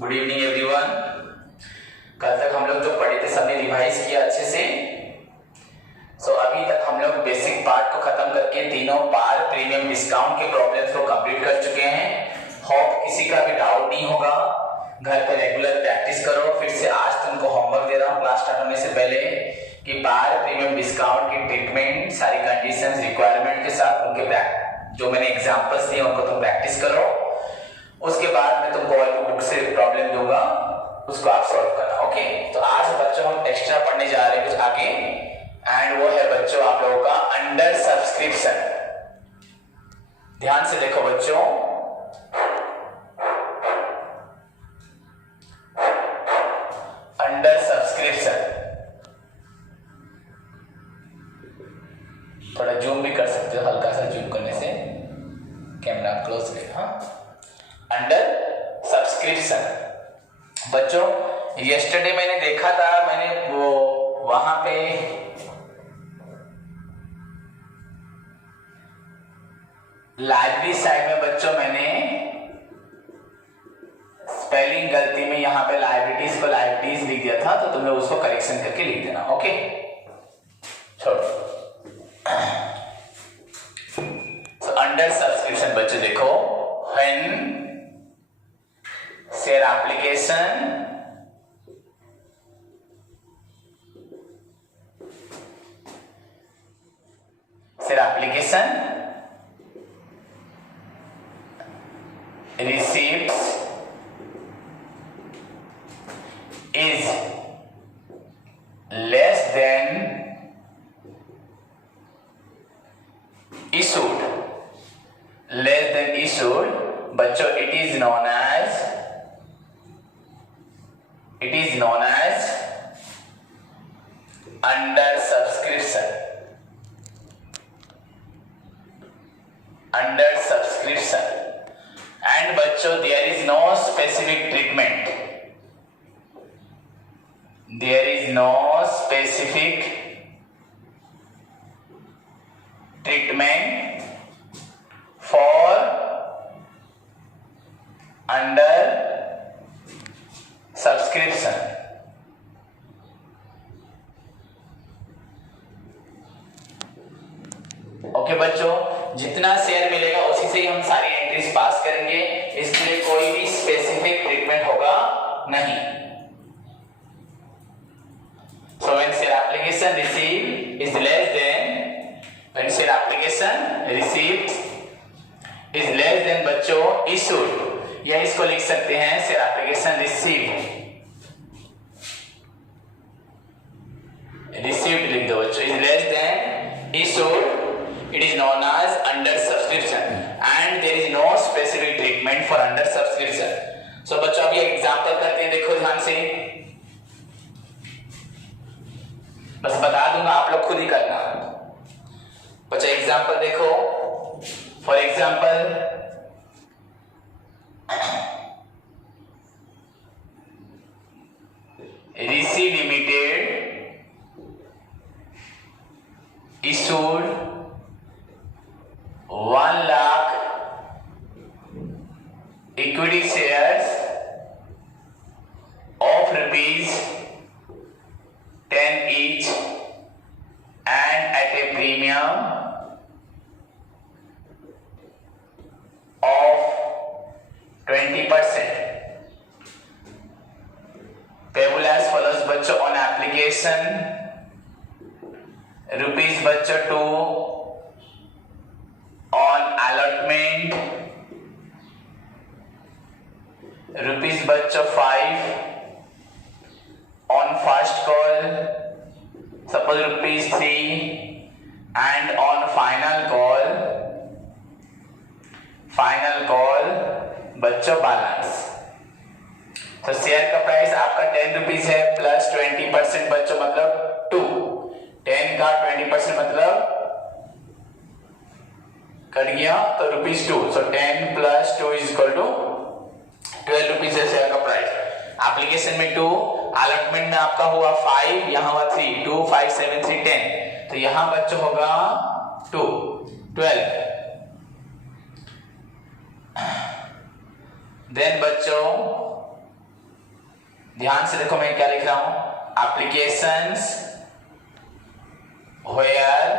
Good evening everyone. कल तक हम लोग जो पढ़े थे सबने रिवाइज किया अच्छे से। अभी तक हम लोग बेसिक पार्ट को खत्म करके तीनों पार प्रीमियम डिस्काउंट के प्रॉब्लम्स को कंप्लीट कर चुके हैं। होप किसी का भी डाउट नहीं होगा। घर पे रेगुलर प्रैक्टिस करो। फिर से आज तुमको होमवर्क दे रहा हूँ क्लास स्टार्ट होने से पहले कि पार प्रीमियम डिस्काउंट की ट्रीटमेंट सारी कंडीशंस रिक्वायरमेंट के साथ उनके जो मैंने एग्जांपल्स दिए उनको तुम प्रैक्टिस करो। उसके बाद मैं तुमको और बुक से प्रॉब्लम दूंगा, उसको आप सॉल्व करना। ओके, तो आज बच्चों हम एक्स्ट्रा पढ़ने जा रहे हैं कुछ आगे, एंड वो है बच्चों आप लोगों का अंडर सब्सक्रिप्शन। ध्यान से देखो बच्चों, अंडर सब्सक्रिप्शन। थोड़ा जूम भी कर सकते हो, हल्का सा जूम करने से कैमरा क्लोज कर। हाँ, अंडर सब्सक्रिप्शन बच्चों, यस्टरडे मैंने देखा था, मैंने वो वहां पे लाइब्रेरी साइड में बच्चों मैंने स्पेलिंग गलती में यहाँ पे लाइब्रेरीज को लाइब्रेरीज लिख दिया था, तो तुमने उसको करेक्शन करके लिख देना। ओके, छोड़ो। अंडर सब्सक्रिप्शन बच्चों देखो, when share application receipts is less than issued, बच्चों it is known as under subscription। And बच्चों there is no specific treatment, for under subscription। Okay बच्चों, जितना शेयर मिलेगा उसी से ही हम सारी एंट्रीज पास करेंगे, इसके लिए कोई भी स्पेसिफिक ट्रीटमेंट होगा नहीं। So when share application received is less than बच्चों issued, या इसको लिख सकते हैं share application received लिख दो बच्चों, is less than issued, it is known as under subscription and there is no specific treatment for under subscription। So बच्चों अभी एग्जांपल करते हैं, देखो ध्यान से, बस बता दूंगा आप लोग खुद ही करना। बच्चों एग्जांपल देखो, for example Rishi limited issued 1 lakh equity shares of rupees 10 each and at a premium of 20%, payable as follows बच्चों, on application rupees बच्चों 2, on allotment rupees बच्चों 5, on first call suppose rupees 3 and on final call बच्चों balance. तो share का price आपका 10 rupees है plus 20% बच्चों मतलब 2, 10 का 20% मतलब कट गया तो ₹2। सो 10 + 2 = 12 रुपीज है शेयर का प्राइस। एप्लीकेशन में 2, अलॉटमेंट में आपका हुआ 5, यहाँ हुआ 3, 2 5 7 3 10, तो यहाँ बच्चों होगा 2 12। देन बच्चों ध्यान से देखो मैं क्या लिख रहा हूं, applications where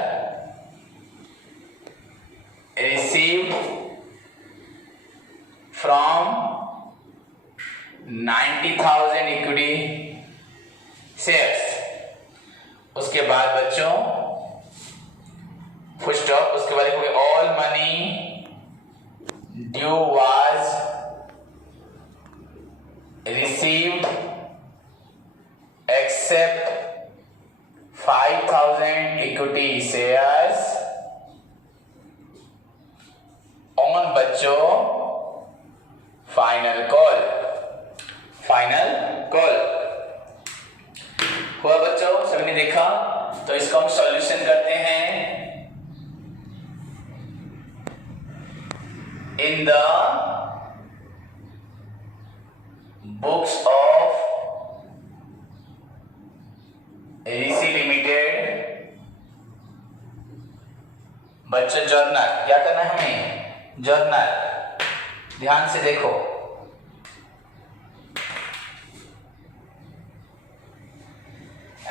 received from 90,000 equity shares. उसके बाद बच्चों फुल स्टॉप, उसके बाद लिखोगे all money due was received accept 5,000 equity shares on बच्चों फाइनल कॉल। फाइनल कॉल हुआ बच्चों, सभी ने देखा। तो इसको हम सॉल्यूशन करते हैं। इन the books of Rishi limited बच्चों जर्नल, क्या करना है हमें, जर्नल। ध्यान से देखो,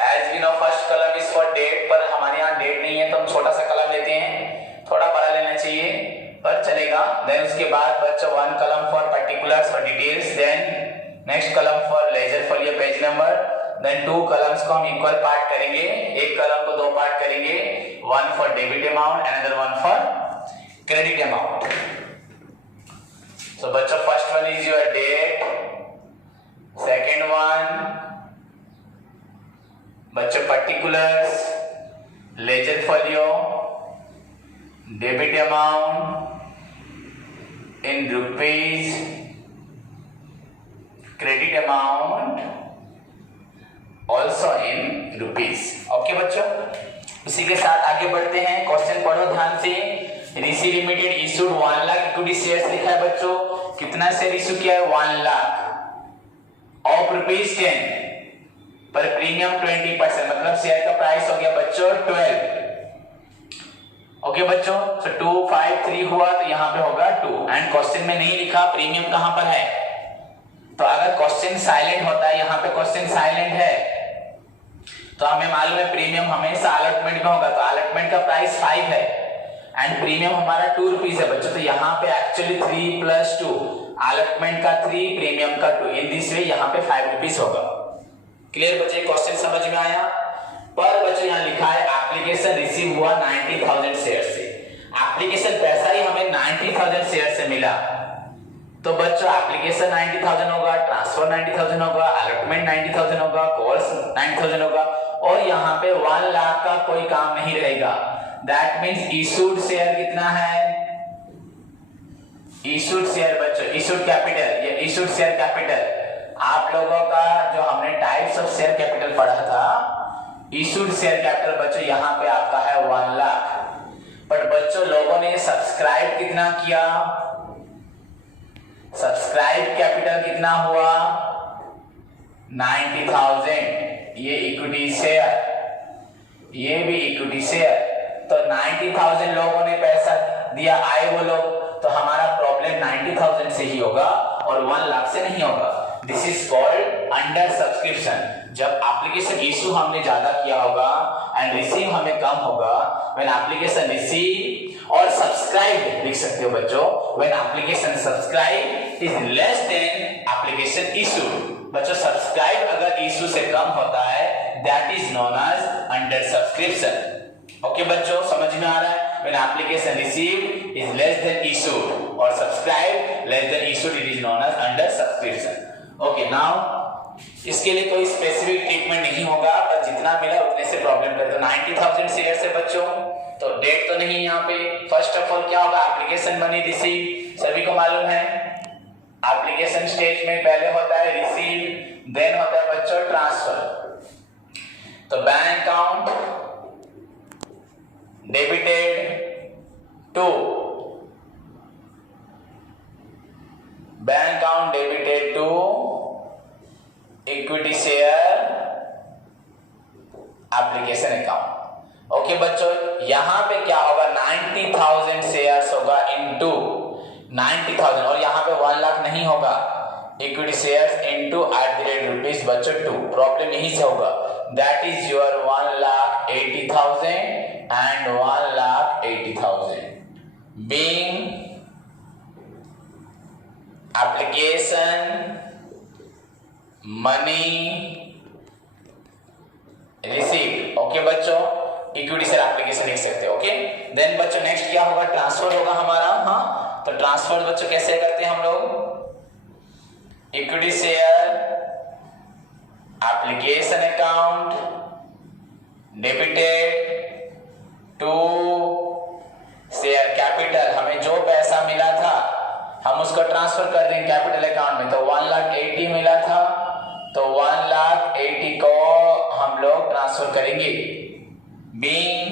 एज वी नो फर्स्ट कलम इज फॉर डेट, पर हमारे यहाँ डेट नहीं है तो हम छोटा सा कलम लेते हैं, थोड़ा बड़ा लेना चाहिए पर चलेगा। देन उसके बाद बच्चों वन कलम फॉर पर्टिकुलर्स और details, then next column for ledger for your page number, then two columns को हम इक्वल पार्ट करेंगे, एक कलम को दो पार्ट करेंगे, one for debit amount and other one for credit amount. So बच्चों first one is your date, second one बच्चों particulars, ledger folio, debit amount in rupees, credit amount also in rupees. Okay बच्चों, उसी के साथ आगे बढ़ते हैं। Question पढ़ो ध्यान से। Rishi limited issued 1 lakh equity shares लिखा है बच्चों। कितना शेयर इशू किया है, 1 लाख ऑफ ₹10 पर प्रीमियम 20%, मतलब शेयर का प्राइस हो गया बच्चों 12। ओके बच्चों, तो 253 हुआ तो यहाँ पे होगा 2, एंड क्वेश्चन में नहीं लिखा प्रीमियम कहां पर है। तो अगर क्वेश्चन साइलेंट होता है, यहाँ पे क्वेश्चन साइलेंट है, तो हमें मालूम है प्रीमियम हमेशा अलॉटमेंट में होगा, तो अलॉटमेंट का प्राइस 5 है एंड प्रीमियम हमारा 2 रुपीज है बच्चों। तो यहाँ पे एक्चुअली 3 + 2, अलॉटमेंट का 3, प्रीमियम का 2, इन दिस वे यहाँ पे 5 रुपीज होगा। क्लियर बच्चे, क्वेश्चन समझ में आया। पर बच्चों यहाँ लिखा है एप्लीकेशन रिसीव हुआ 90,000 शेयर से, एप्लीकेशन पैसा ही हमें 90,000 शेयर से मिला, तो बच्चों एप्लीकेशन 90,000 होगा, ट्रांसफर 90,000 होगा, अलॉटमेंट 90,000 होगा, कॉल्स 90,000 होगा, और यहाँ पे 1 लाख का कोई काम नहीं रहेगा। दैट मींस इशूड शेयर कितना है, इशूड शेयर बच्चों, इशूड कैपिटल, ये इशूड शेयर कैपिटल आप लोगों का जो हमने टाइप्स ऑफ शेयर कैपिटल पढ़ा था, इशूड शेयर कैपिटल बच्चों यहाँ पे आपका है 1 लाख। बट बच्चों लोगों ने सब्सक्राइब कितना किया, सब्सक्राइब कैपिटल कितना हुआ 90,000, ये इक्विटी शेयर, ये भी इक्विटी शेयर, तो 90,000 लोगों ने पैसा दिया, आए वो लोग, तो हमारा प्रॉब्लम 90,000 से ही होगा और 1 लाख से नहीं होगा। This is called under subscription. जब एप्लीकेशन इशू हमने ज्यादा किया होगा एंड रिसीव हमें कम होगा, व्हेन एप्लीकेशन रिसीव और सब्सक्राइब लिख सकते हो बच्चों, when application subscribe is less than application issue. बच्चों सब्सक्राइब अगर इशू से कम होता है, that is known as under subscription. Okay बच्चों, समझ में आ रहा है। When application received is less than issued और subscribed less than issued, it is known as under subscription. Okay, now इसके लिए कोई स्पेसिफिक ट्रीटमेंट नहीं होगा, पर जितना मिला उतने से प्रॉब्लम कर दो। 90,000 शेयर से बच्चों, तो डेट तो नहीं यहाँ पे। फर्स्ट ऑफ ऑल क्या होगा, एप्लीकेशन मनी रिसीव, सभी को मालूम है एप्लीकेशन स्टेज में पहले होता है रिसीव, देन होता है बच्चों ट्रांसफर। तो bank account debited to, bank account debited to equity share application account. Okay बच्चों, यहां पे क्या होगा, 90,000 शेयर्स होगा इनटू 90,000, और यहां पे 1 लाख नहीं होगा, इक्विटी शेयर्स इनटू @ बच्चों 2। प्रॉब्लम यही से होगा, that is your 1,80,000 and 1,80,000 being application money received। Okay बच्चों, इक्विटी शेयर एप्लीकेशन लिख सकते हो। ओके, देन बच्चों नेक्स्ट क्या होगा, ट्रांसफर होगा हमारा। हाँ, तो ट्रांसफर बच्चों कैसे करते हैं हम लोग, equity share application account debited to share capital. हमें जो पैसा मिला था हम उसको ट्रांसफर कर देंगे कैपिटल अकाउंट में। तो 1,80,000 मिला था, तो 1,80,000 को हम लोग ट्रांसफर करेंगे। Being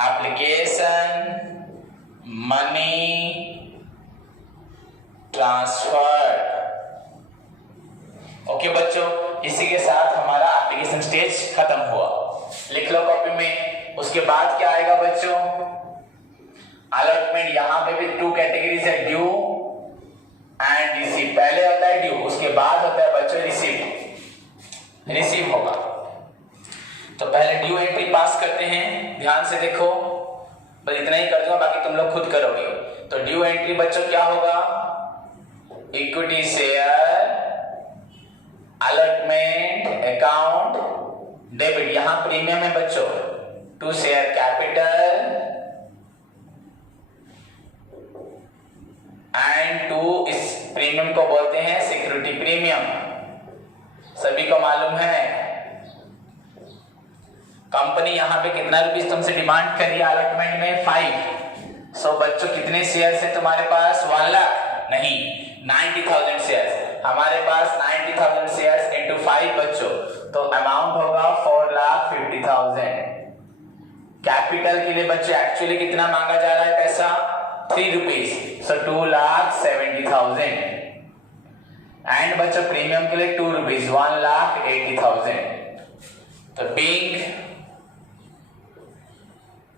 application money transfer. Okay बच्चों, इसी के साथ हमारा एप्लीकेशन स्टेज खत्म हुआ। लिख लो कॉपी में। उसके बाद क्या आएगा बच्चों, अलॉटमेंट। यहां पे भी 2 कैटेगरीज है, ड्यू एंड रिसीव। पहले होता है ड्यू, उसके बाद होता है बच्चों रिसीव होगा। तो पहले ड्यू एंट्री पास करते हैं, ध्यान से देखो, बस इतना ही कर दूंगा, बाकी तुम लोग खुद करोगे। तो ड्यू एंट्री बच्चों क्या होगा, equity share allotment account debit. यहां प्रीमियम है बच्चों, to share capital and to, इस प्रीमियम को बोलते हैं सिक्योरिटी प्रीमियम। सभी को मालूम है कंपनी यहां पे कितना रुपीस तुमसे डिमांड कर रही है अलॉटमेंट में, 5। सो बच्चों कितने शेयर्स है तुम्हारे पास, 1 लाख नहीं, 90,000 शेयर्स। हमारे पास 90,000 शेयर्स इंटू 5 बच्चों, तो अमाउंट होगा 4,50,000। कैपिटल के लिए बच्चों एक्चुअली कितना मांगा जा रहा है पैसा, 3 रुपीस, सो 2,70,000। एंड बच्चों प्रीमियम के लिए 2 रुपीस, 1,80,000। तो being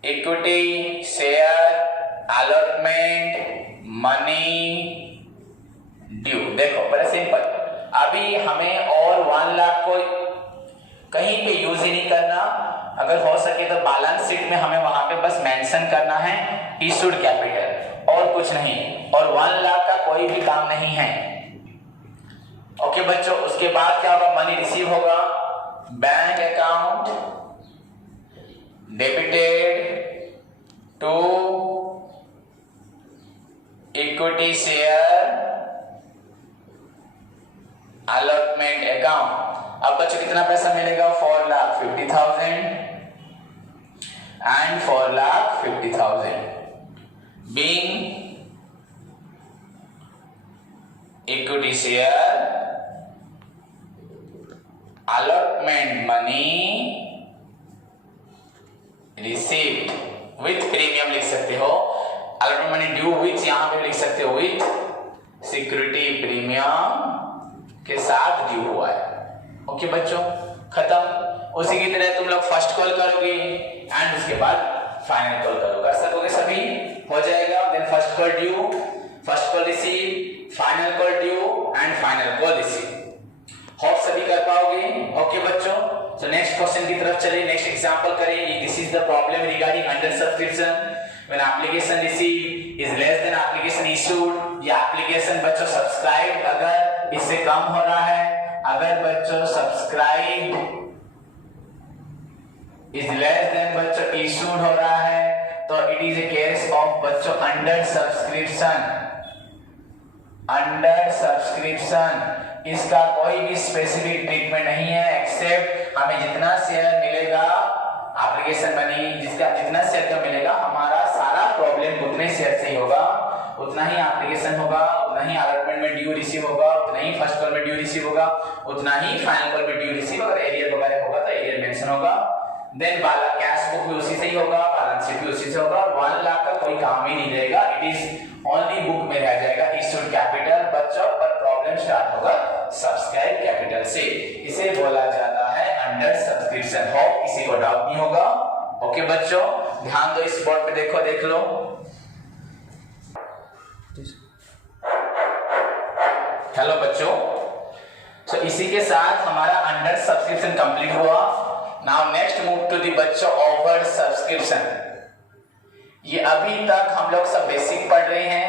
equity share allotment money due. देखो बड़ा सिंपल, अभी हमें और 1 लाख को कहीं पे यूज ही नहीं करना। अगर हो सके तो बैलेंस शीट में हमें वहां पे बस मेंशन करना है इशूड कैपिटल, और कुछ नहीं, और 1 लाख का कोई भी काम नहीं है। ओके बच्चों, उसके बाद क्या होगा, मनी रिसीव होगा, bank account debited to equity share allotment account. अब बच्चों कितना पैसा मिलेगा, 4,50,000 and 4,50,000 being equity share allotment money received with premium लिख सकते हो, अलॉटमेंट मनी ड्यू विथ यहां पे लिख सकते हो विथ सिक्योरिटी प्रीमियम के साथ ड्यू हुआ है। ओके बच्चों, खत्म। उसी की तरह तुम लोग फर्स्ट कॉल करोगे एंड उसके बाद फाइनल कॉल करो, कर सकोगे सभी, हो जाएगा। Then first call due, first call receive, final call due and final call receive. Hope सभी कर पाओगे। ओके बच्चों, सो नेक्स्ट क्वेश्चन की तरफ चलिए, नेक्स्ट एग्जांपल करें। This is the problem regarding under subscription when application receive is less than application issued. या application बच्चों सब्सक्राइब अगर इससे कम हो रहा है, अगर बच्चों सब्सक्राइब इज लेस देन बच्चों इशूड हो रहा है, तो it is a case of बच्चों अंडर सब्सक्रिप्शन। अंडर सब्सक्रिप्शन इसका कोई भी स्पेसिफिक ट्रीटमेंट नहीं है, एक्सेप्ट हमें जितना शेयर मिलेगा एप्लीकेशन बनी, जिसका जितना शेयर का मिलेगा, हमारा सारा प्रॉब्लम उतने शेयर से ही होगा, उतना ही एप्लीकेशन होगा, उतना ही अलॉटमेंट में ड्यू रिसीव होगा, उतना ही फर्स्ट कॉल में ड्यू रिसीव होगा, उतना ही फाइनल कॉल में ड्यू रिसीव। अगर एरियर वगैरह होगा तो एरियर मेंशन होगा। देन बाला कैश बुक भी उसी से ही होगा, बैलेंस शीट भी उसी से होगा, और 1 लाख का कोई काम ही नहीं रहेगा, इट इज ओनली बुक में रह जाएगा इशूड कैपिटल बच्चों। पर प्रॉब्लम स्टार्ट होगा सब्सक्राइब कैपिटल से, इसे बोला जाता है अंडर सब्सक्रिप्शन। होप किसी को डाउट नहीं होगा। ओके बच्चों, ध्यान दो, इस बोर्ड पे देखो, देख लो। हेलो बच्चों, तो इसी के साथ हमारा अंडर सब्सक्रिप्शन कंप्लीट हुआ। Now next move to the बच्चों ओवर सब्सक्रिप्शन। ये अभी तक हम लोग सब बेसिक पढ़ रहे हैं,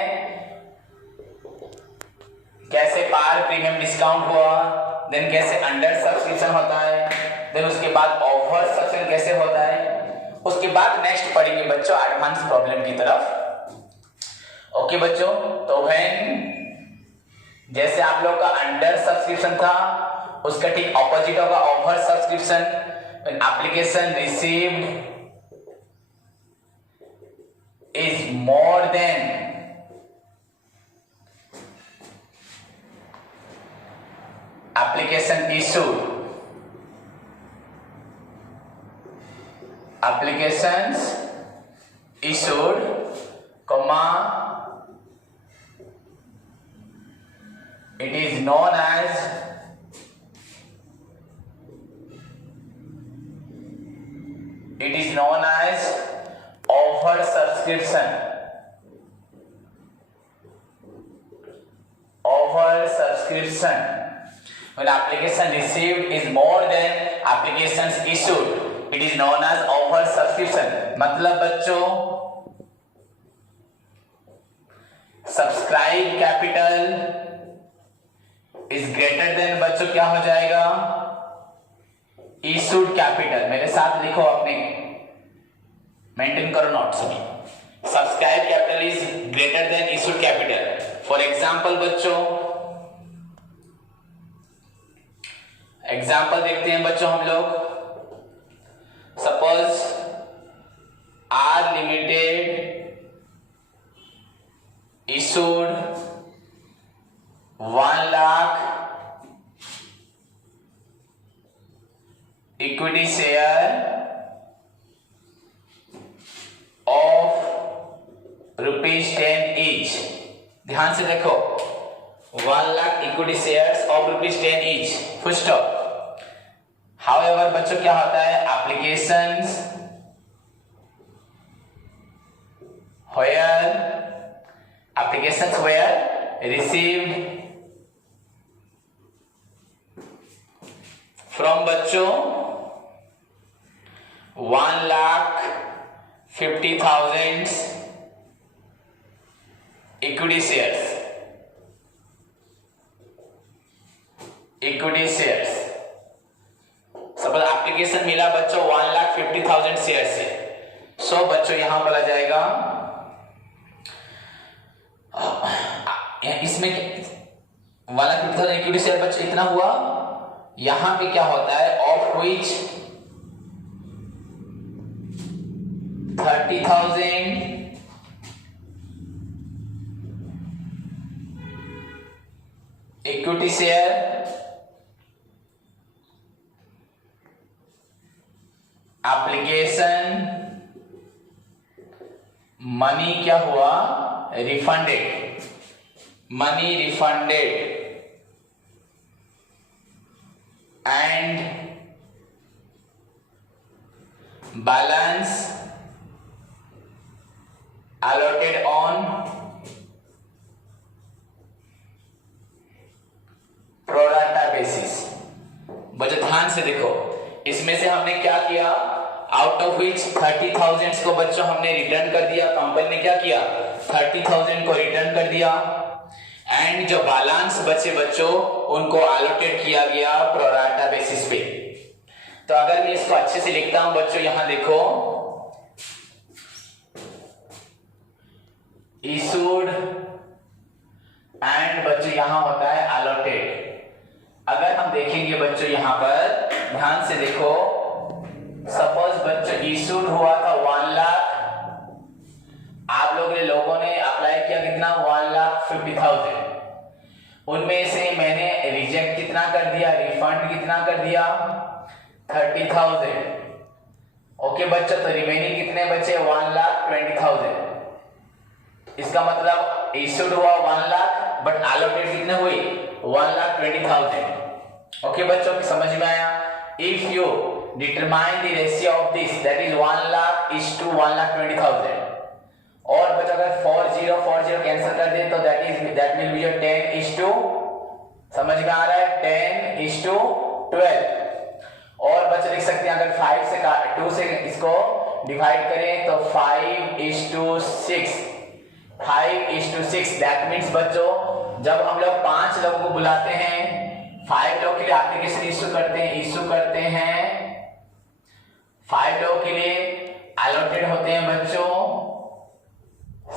कैसे पार प्रीमियम डिस्काउंट हुआ, देन कैसे अंडर सब्सक्रिप्शन होता है, देन उसके बाद ओवर सब्सक्रिप्शन कैसे होता है, उसके बाद नेक्स्ट पढ़ेंगे बच्चों एडवांस प्रॉब्लम की तरफ। ओके बच्चों, तो व्हेन जैसे आप लोग का अंडर सब्सक्रिप्शन था उसका ठीक ऑपोजिट होगा over subscription. Application received is more than application issued, applications issued comma it is known as over subscription. Over subscription. When application received is more than applications issued, it is known as over subscription. मतलब बच्चों subscribe capital is greater then बच्चों क्या हो जाएगा issued capital. मेरे साथ लिखो, अपने मेंटेन करो नोट्स में। Subscribe capital is greater than issued capital. For example बच्चों, एग्जांपल देखते हैं बच्चों हम लोग। Suppose R limited issued 1 lakh equity share of ₹10 each। ध्यान से देखो, 1 lakh equity shares of ₹10 each, full stop. However बच्चों क्या होता है, एप्लीकेशंस were received from बच्चों 1,50,000 equity shares। सपोज एप्लीकेशन मिला बच्चों 1,50,000 शेयर से। सो बच्चों यहां बोला जाएगा इसमें 1,50,000 इक्विटी शेयर बच्चों इतना हुआ। यहां पे क्या होता है, of which 30,000 equity share application money क्या हुआ, refunded, money refunded and balance allotted on pro rata basis। बच्चों ध्यान से देखो, इसमें से हमने क्या किया, आउट ऑफ विच 30,000 को बच्चों हमने रिटर्न कर दिया। कंपनी ने क्या किया, 30,000 को रिटर्न कर दिया एंड जो बैलेंस बचे बच्चों उनको एलोकेट किया गया प्रोराटा बेसिस पे। तो अगर मैं इसको अच्छे से लिखता हूं बच्चों, यहां देखो इशूड एंड बच्चों यहां होता है एलोटेड। अगर हम देखेंगे बच्चों यहां पर ध्यान से देखो, सपोज बच्चों इशूड हुआ था 1 लाख, आप लोगों ने अप्लाई किया कितना, 1,50,000। उनमें से मैंने रिजेक्ट कितना कर दिया, रिफंड कितना कर दिया, 30,000। ओके बच्चों, तो रिमेनिंग कितने बचे, 1,20,000। इसका मतलब इशूड हुआ 1 लाख बट एलोकेट कितने हुई, 1,20,000। ओके बच्चों, समझ में आया। If you determine the ratio of this, that is 1 lakh is to 1,20,000। और बच्चों अगर 40 कैंसिल कर दे तो दैट विल बी योर 10:20। समझ में आ रहा है? 10:12। और बच्चे लिख सकते हैं अगर 2 से इसको डिवाइड करें तो 5:6। 5:6 दैट मीन्स बच्चों जब हम लोग 5 लोगों को बुलाते हैं, 5 लोग के लिए एप्लीकेशन इश्यू करते हैं 5 लोगों के लिए अलॉटेड होते हैं बच्चों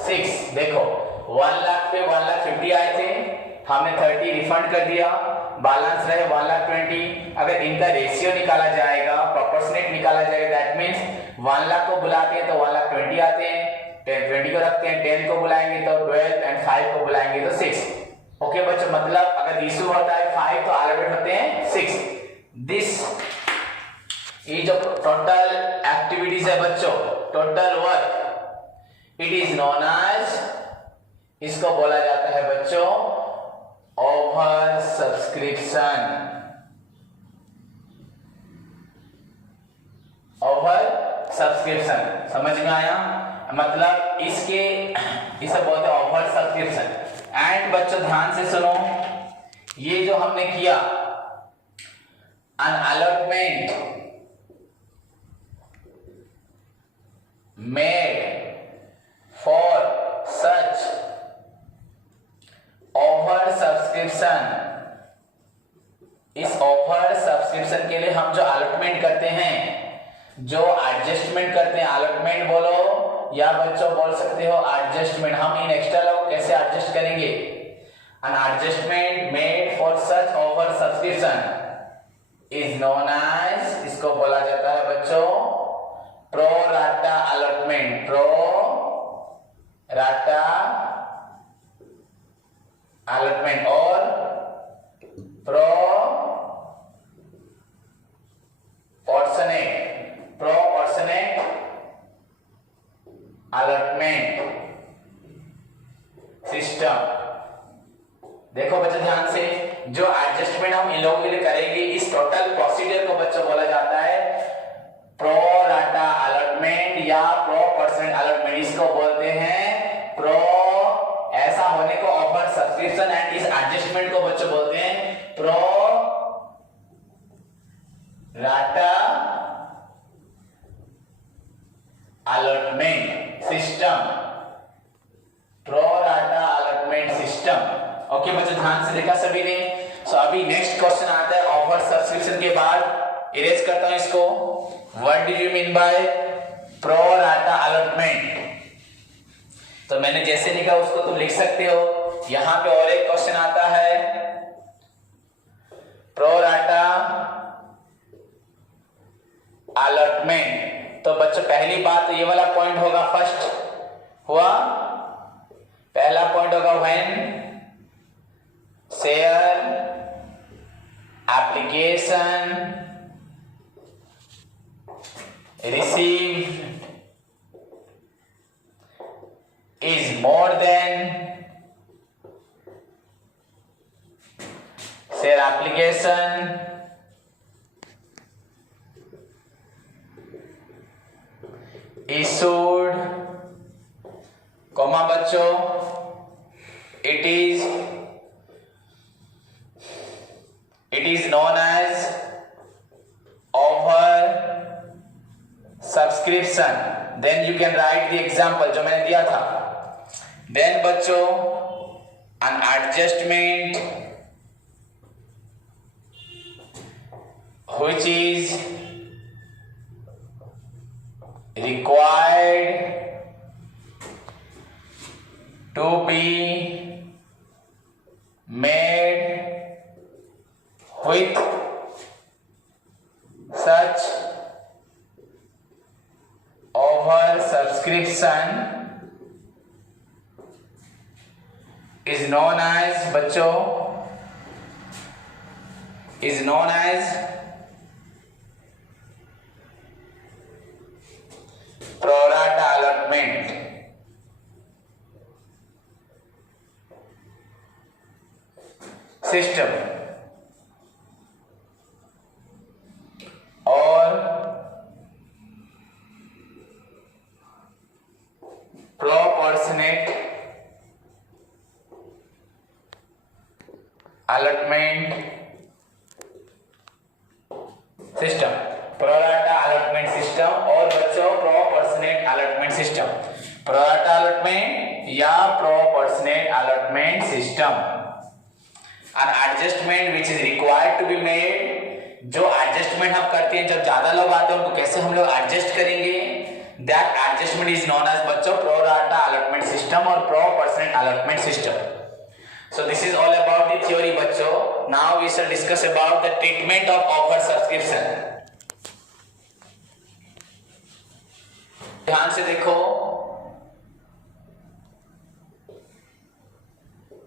6। देखो 1 लाख पे 1,50,000 आए थे, हमने 30 रिफंड कर दिया, बैलेंस रहे 1,20,000। अगर इनका रेशियो निकाला जाएगा, प्रोपोर्शनेट निकाला जाएगा, दैट मींस 1 लाख को बुलाते हैं तो 1,20,000 आते हैं, 20 को रखते हैं, 10 को बुलाएंगे तो 12 एंड 5 को बुलाएंगे तो 6। ओके बच्चों, मतलब अगर इशू होता है 5 तो अलॉटेड होते हैं 6। दिस ये जो टोटल एक्टिविटीज है बच्चों, total work, it is known as, इसको बोला जाता है बच्चों ओवर सब्सक्रिप्शन। ओवर सब्सक्रिप्शन समझ में आया? मतलब इसे बोलते हैं ओवर सब्सक्रिप्शन। एंड बच्चों ध्यान से सुनो, ये जो हमने किया an allotment made for such over subscription, इस ओवर सब्सक्रिप्शन के लिए हम जो अलॉटमेंट करते हैं, जो एडजस्टमेंट करते हैं, अलॉटमेंट बोलो या बच्चों बोल सकते हो एडजस्टमेंट। हम इन एक्स्ट्रा लोग कैसे एडजस्ट करेंगे? an adjustment made for such over subscription is known as, इसको बोला जाता है बच्चों pro rata allotment. Pro rata allotment और प्रो प्रोपोर्शनेट अलॉटमेंट सिस्टम। देखो बच्चों ध्यान से, जो एडजस्टमेंट हम इन लोगों के लिए करेंगे, इस टोटल प्रोसीजर को बच्चों बोला जाता है प्रो राटा अलॉटमेंट या प्रोपोर्शनेट अलॉटमेंट। इसको बोलते हैं प्रो, ऐसा होने को ओवर सब्सक्रिप्शन, एंड इस एडजस्टमेंट को बच्चों बोलते हैं pro rata allotment system. Pro rata allotment system. Okay बच्चों ध्यान से देखा सभी ने? सो अभी नेक्स्ट क्वेश्चन आता है ओवर सब्सक्रिप्शन के बाद। इरेज करता हूं इसको। What do you mean by pro rata allotment? तो मैंने जैसे लिखा उसको तुम लिख सकते हो। यहां पे और एक क्वेश्चन आता है प्रो राटा अलॉटमेंट। तो बच्चों पहली बात ये वाला पॉइंट होगा, फर्स्ट हुआ, पहला पॉइंट होगा when share application receive is more than share application issued, comma बच्चों it is known as over subscription. Then you can write the example जो मैंने दिया था। Then बच्चों an adjustment which is required to be made with such over subscription is known as बच्चों is known as pro rata allotment। System और प्रोपोर्शनेट allotment system, pro rata allotment system और बच्चों proportionate allotment system, pro rata allotment या proportionate allotment system. An adjustment which is required to be made, जो adjustment हम करते हैं जब ज्यादा लोग आते हैं उनको कैसे हम लोग एडजस्ट करेंगे, that adjustment is known as बच्चों प्रोराटा अलॉटमेंट सिस्टम और proportionate allotment system. So this is all about the theory बच्चों. Now we shall discuss about the treatment of offer subscription. ध्यान से देखो,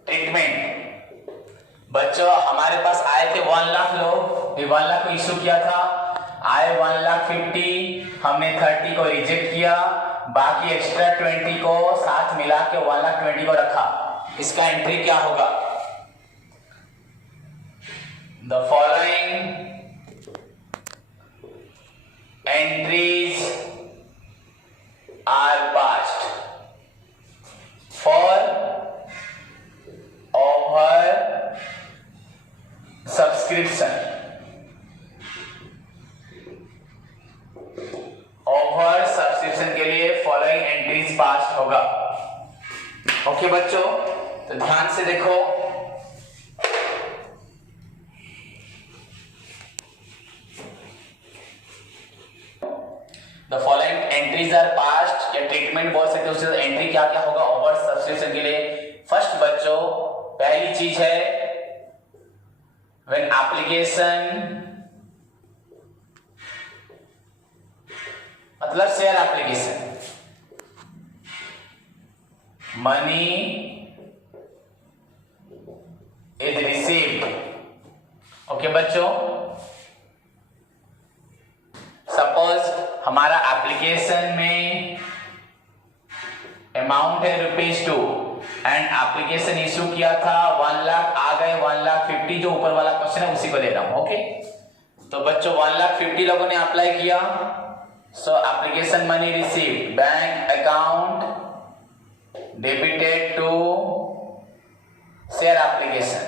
ट्रीटमेंट बच्चों हमारे पास आए थे 1 लाख लोग, 1 लाख को इशू किया था, आए 1,50,000, हमने 30 को रिजेक्ट किया, बाकी एक्स्ट्रा 20 को साथ मिला के 1,20,000 को रखा। इसका एंट्री क्या होगा? The following entries are passed for over subscription. Over subscription के लिए फॉलोइंग एंट्रीज पास होगा। ओके बच्चों, तो ध्यान से देखो, the following entries are passed या ट्रीटमेंट बोल सकते हो, उससे एंट्री क्या क्या होगा ओवर सब्सक्रिप्शन के लिए। फर्स्ट बच्चों पहली चीज है व्हेन एप्लीकेशन मतलब share application money is received. Okay बच्चों, सपोज हमारा एप्लीकेशन में अमाउंट है ₹2 एंड एप्लीकेशन इशू किया था 1 लाख, आ गए 1,50,000, जो ऊपर वाला क्वेश्चन है उसी को ले रहा हूं। ओके, तो बच्चों 1,50,000 लोगों ने अप्लाई किया, so application money received, bank account debited to share application.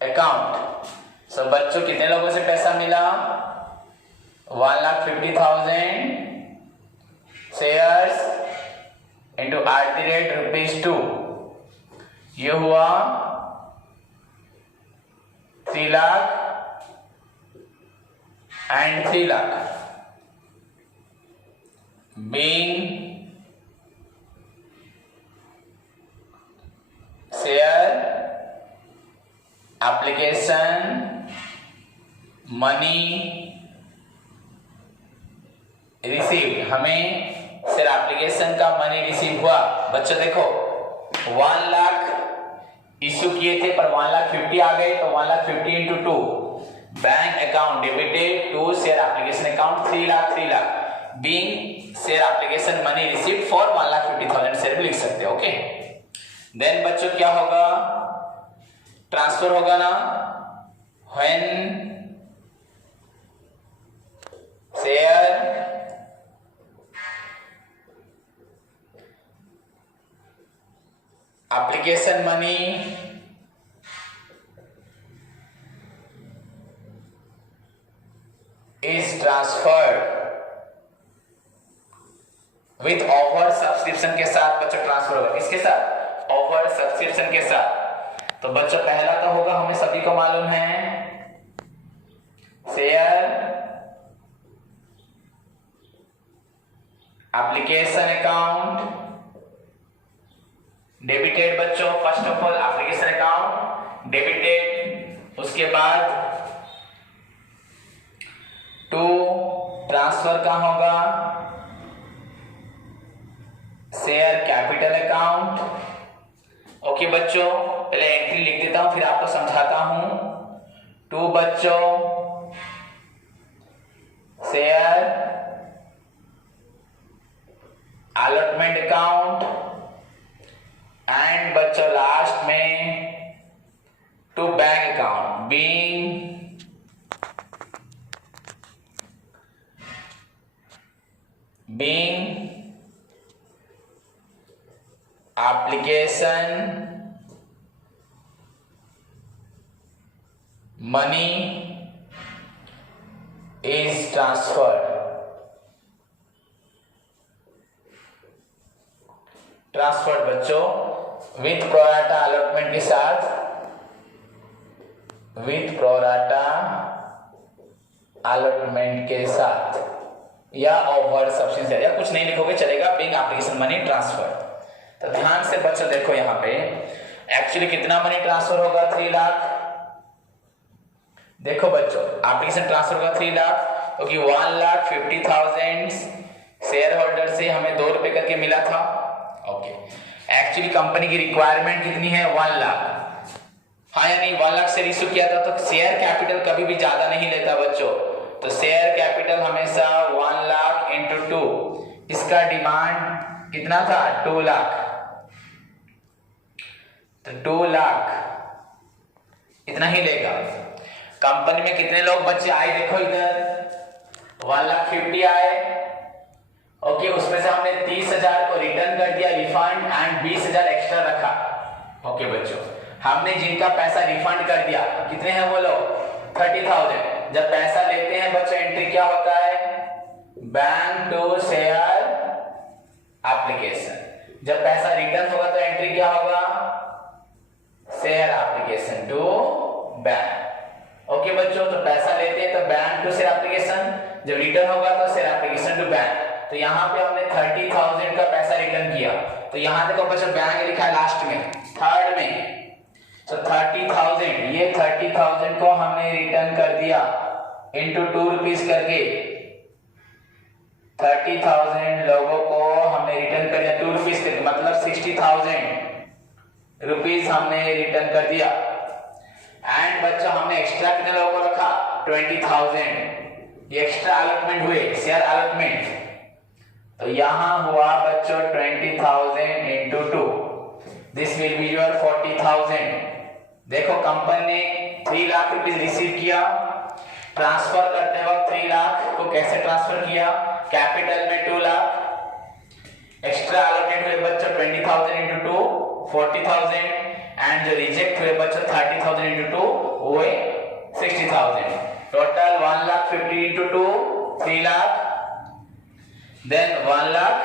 Account, so बच्चों कितने लोगों से पैसा मिला? 1,50,000 शेयर्स इंटू @2, ये हुआ 3 lakh and 3 lakh. being share application money received, हमें शेयर एप्लीकेशन का मनी रिसीव हुआ। बच्चों देखो 1 लाख इश्यू किए थे पर 1,50,000 आ गए, तो 1,50,000 into 2 bank account debited to share application account 3 lakh being share application money received for 1,50,000 share भी लिख सकते हो। ओके, देन बच्चों क्या होगा? ट्रांसफर होगा ना, when share application money is transferred with over subscription के साथ। बच्चों ट्रांसफर होगा किसके साथ? ओवर सब्सक्रिप्शन के साथ। तो बच्चों पहला तो होगा, हमें सभी को मालूम है, शेयर एप्लीकेशन अकाउंट डेबिटेड। बच्चों first of all application account debited, उसके बाद टू ट्रांसफर का होगा शेयर कैपिटल अकाउंट। ओके बच्चों, पहले एंट्री लिख देता हूं फिर आपको समझाता हूं। टू बच्चों शेयर अलॉटमेंट अकाउंट एंड बच्चों लास्ट में to bank account being application money is transferred बच्चों विथ प्रोराटा अलॉटमेंट के साथ, विथ प्रोराटा अलॉटमेंट के साथ या ओवर सब्सिडेंस या कुछ नहीं लिखोगे चलेगा, बिग एप्लीकेशन मनी ट्रांसफर। तो ध्यान से बच्चों देखो यहाँ पे एक्चुअली कितना मनी ट्रांसफर होगा 3 लाख। देखो बच्चों एप्लीकेशन ट्रांसफर होगा 3 लाख क्योंकि 1,50,000 शेयर होल्डर से हमें 2 रुपए करके मिला था। ओके एक्चुअली कंपनी की रिक्वायरमेंट कितनी है 1 लाख, हाँ या नहीं 1 लाख से इशू किया था तो शेयर कैपिटल कभी भी ज्यादा नहीं लेता बच्चों, तो शेयर कैपिटल हमेशा 1 लाख इंटू 2, इसका डिमांड कितना था 2 लाख, तो 2 लाख इतना ही लेगा। कंपनी में कितने लोग बच्चे आए देखो इधर 1,50,000 आए। ओके उसमें से हमने 30,000 को रिटर्न कर दिया रिफंड एंड 20,000 एक्स्ट्रा रखा। ओके बच्चों हमने जिनका पैसा रिफंड कर दिया कितने हैं वो लोग 30,000। जब पैसा लेते हैं बच्चों एंट्री क्या होता है बैंक टू शेयर एप्लीकेशन, जब पैसा रिटर्न होगा तो एंट्री क्या होगा share application to bank. Okay बच्चों तो पैसा लेते हैं तो बैंक टू शेयर एप्लीकेशन, जब रिटर्न होगा तो शेयर एप्लीकेशन टू बैंक। तो यहाँ पे हमने 30,000 का पैसा रिटर्न किया, तो यहाँ देखो बच्चों बैंक लिखा है लास्ट में थर्ड में, तो 30,000 ये 30,000 को हमने रिटर्न कर दिया इंटू 2 रुपीज करके, 30,000 लोगों को हमने रिटर्न कर दिया 2 रुपीज करके, मतलब 60,000 रुपीज हमने रिटर्न कर दिया। एंड बच्चों हमने एक्स्ट्रा कितने लोगों को रखा 20,000, ये एक्स्ट्रा अलॉटमेंट हुए शेयर अलॉटमेंट, तो यहां हुआ बच्चों 20,000 into 2, this will be your 40,000। देखो कंपनी ने 3 लाख रुपीज रिसीव किया, ट्रांसफर करते वक्त 3 लाख को कैसे ट्रांसफर किया कैपिटल में 2 लाख, एक्स्ट्रा अलॉटेड हुए बच्चों 20,000 इंटू 2 40,000 एंड जो रिजेक्ट हुए बच्चों 30,000 इंटू 2 हुए 60,000, total 1,50,000 into 2 3 lakh, then 1 lakh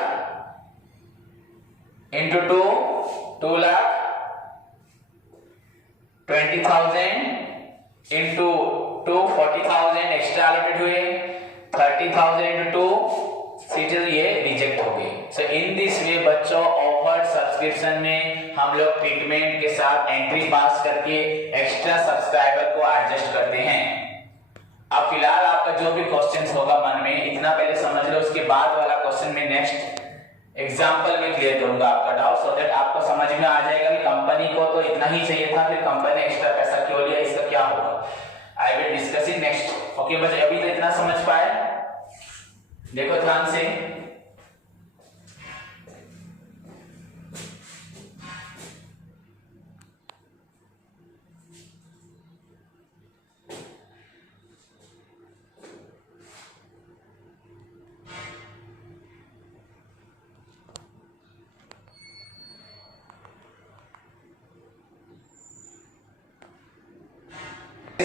into 2 2 lakh, 20,000 into 2 40,000 extra allotted हुए, 30,000 इंटू 2 सीटें ये रिजेक्ट हो गई। सो इन दिस वे बच्चों ओवर सब्सक्रिप्शन में हम लोग ट्रीटमेंट के साथ एंट्री पास करके एक्स्ट्रा सब्सक्राइबर को एडजस्ट करते हैं। अब फिलहाल आपका जो भी क्वेश्चंस होगा मन में इतना पहले समझ लो, उसके बाद वाला क्वेश्चन में नेक्स्ट एग्जाम्पल में क्लियर करूंगा आपका डाउट, सो दैट आपको समझ में आ जाएगा कि कंपनी को तो इतना ही चाहिए था, फिर कंपनी ने एक्स्ट्रा पैसा क्यों लिया, इसका क्या होगा। I will discuss it next. Okay बच्चे अभी तो इतना समझ पाए, देखो ध्यान से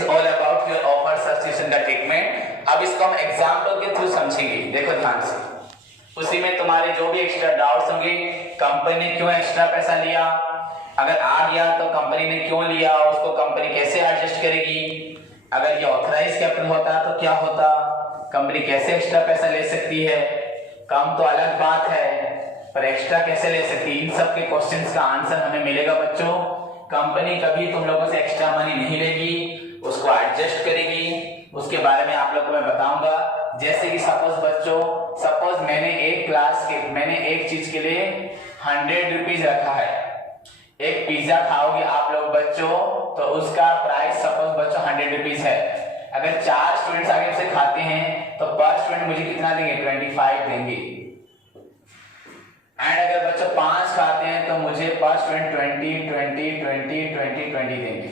all about your offer substitution का ट्रीटमेंट। अब इसको हम एग्जांपल के थ्रू समझेंगे, देखो ध्यान से, उसी में तुम्हारे जो भी एक्स्ट्रा डाउट्स होंगे, कंपनी ने क्यों एक्स्ट्रा पैसा लिया, अगर आ गया तो कंपनी ने क्यों लिया, उसको कंपनी कैसे एडजस्ट करेगी, अगर ये ऑथराइज कैपिटल होता तो क्या होता, कंपनी कैसे एक्स्ट्रा पैसा ले सकती है, कम तो अलग बात है पर एक्स्ट्रा कैसे ले सकती है, इन सब के क्वेश्चंस का आंसर हमें मिलेगा बच्चों। कंपनी कभी तुम लोगों से एक्स्ट्रा मनी नहीं लेगी, उसको एडजस्ट करेगी, उसके बारे में आप लोगों को मैं बताऊंगा। जैसे कि सपोज मैंने एक चीज के लिए 100 रुपीज रखा है, एक पिज्जा खाओगे आप लोग बच्चों तो उसका प्राइस सपोज बच्चों 100 रुपीज है, अगर 4 स्टूडेंट्स आगे से खाते हैं तो पर स्टूडेंट मुझे कितना देंगे 25 देंगे, एंड अगर बच्चों 5 खाते हैं तो मुझे पर स्टूडेंट 20 देंगे।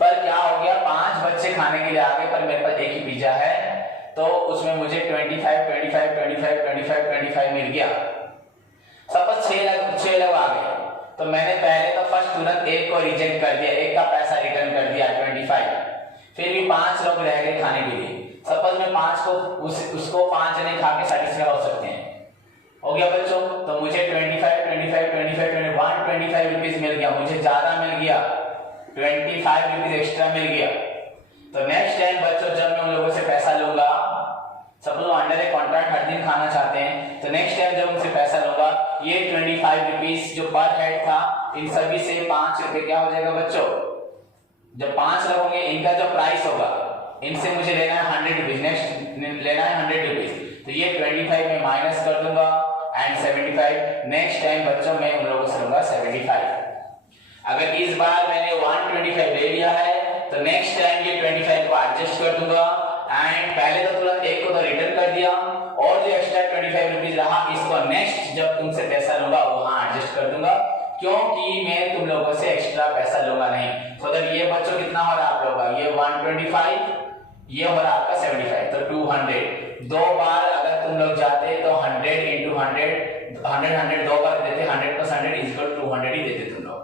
पर क्या हो गया 5 बच्चे खाने के लिए आ गए पर मेरे पास एक ही पिज्जा है, तो उसमें मुझे 25 मिल गया। सपोज 6 लोग आ तो मैंने पहले तो फर्स्ट तुरंत एक को रिजेक्ट कर दिया, एक का पैसा रिटर्न कर दिया 25, फिर भी 5 लोग रह गए खाने के लिए। सपोज मैं 5 को उसको 5 जने खा के सेटिस्फाई हो सकते हैं। हो गया बच्चों, तो मुझे 125 रुपीज मिल गया, मुझे ज्यादा मिल गया, 25 रुपीज एक्स्ट्रा मिल गया। तो नेक्स्ट टाइम बच्चों जब मैं उन लोगों से पैसा लूंगा, सपोज अंडर ए कॉन्ट्रैक्ट हर दिन खाना चाहते हैं, तो नेक्स्ट टाइम जब उनसे पैसा लूंगा, ये 25 रुपीज जो पर हेड था, इन सभी से 5 रुपए क्या हो जाएगा बच्चों, जब 5 लोग होंगे इनका जो प्राइस होगा, इनसे मुझे लेना है 100 रुपीज, नेक्स्ट लेना है 100 रुपीज, तो ये 25 में माइनस कर दूंगा एंड 75। नेक्स्ट टाइम बच्चों मैं उन लोगों से लूंगा 75। अगर इस बार मैंने 125 ले लिया है तो नेक्स्ट टाइम ये 25 को एडजस्ट कर दूंगा एंड पहले तो तुरंत एक को तो रिटर्न कर दिया, और जो एक्स्ट्रा 25 रुपीज रहा इसको नेक्स्ट जब तुमसे पैसा लूंगा वहां एडजस्ट कर दूंगा, क्योंकि मैं तुम लोगों से एक्स्ट्रा पैसा लूंगा नहीं। तो अगर ये बच्चों कितना हो रहा है आप लोगों का, ये 125, ये हो रहा है आपका 75, तो 200। 2 बार अगर तुम लोग जाते तो 100 into 100 2 बार देते, 100 + 100 = 200 ही देते तुम लोग।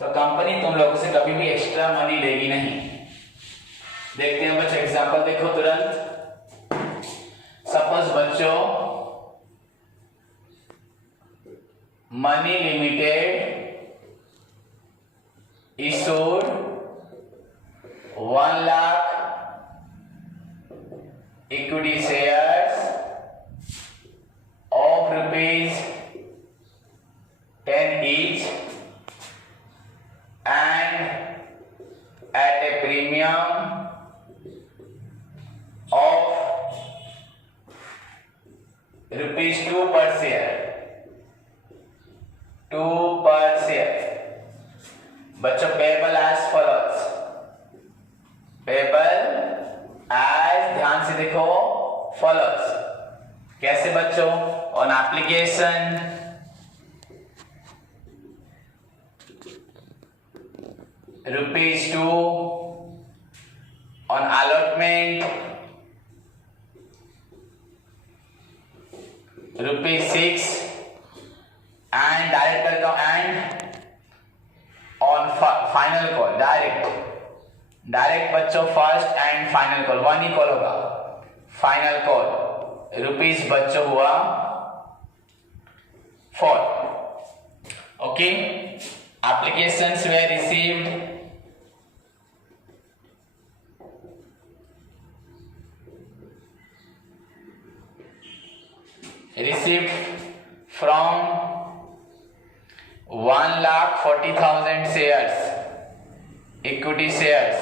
तो कंपनी तुम लोगों से कभी भी एक्स्ट्रा मनी लेगी नहीं। देखते हैं बच्चों एग्जांपल, देखो तुरंत। सपोज बच्चों money limited issued 1 lakh equity shares of ₹10 each and at a premium of ₹2 per share, 2 per share। बच्चों payable as follows, payable as, ध्यान से देखो, follows। कैसे बच्चों, on application ₹2, on allotment ₹6 and direct करता हूं, and on final call direct बच्चों first and final call 1 ही कॉल होगा, फाइनल कॉल रुपीज बच्चों हुआ 4। Okay, applications were received from 1,40,000 shares, equity shares,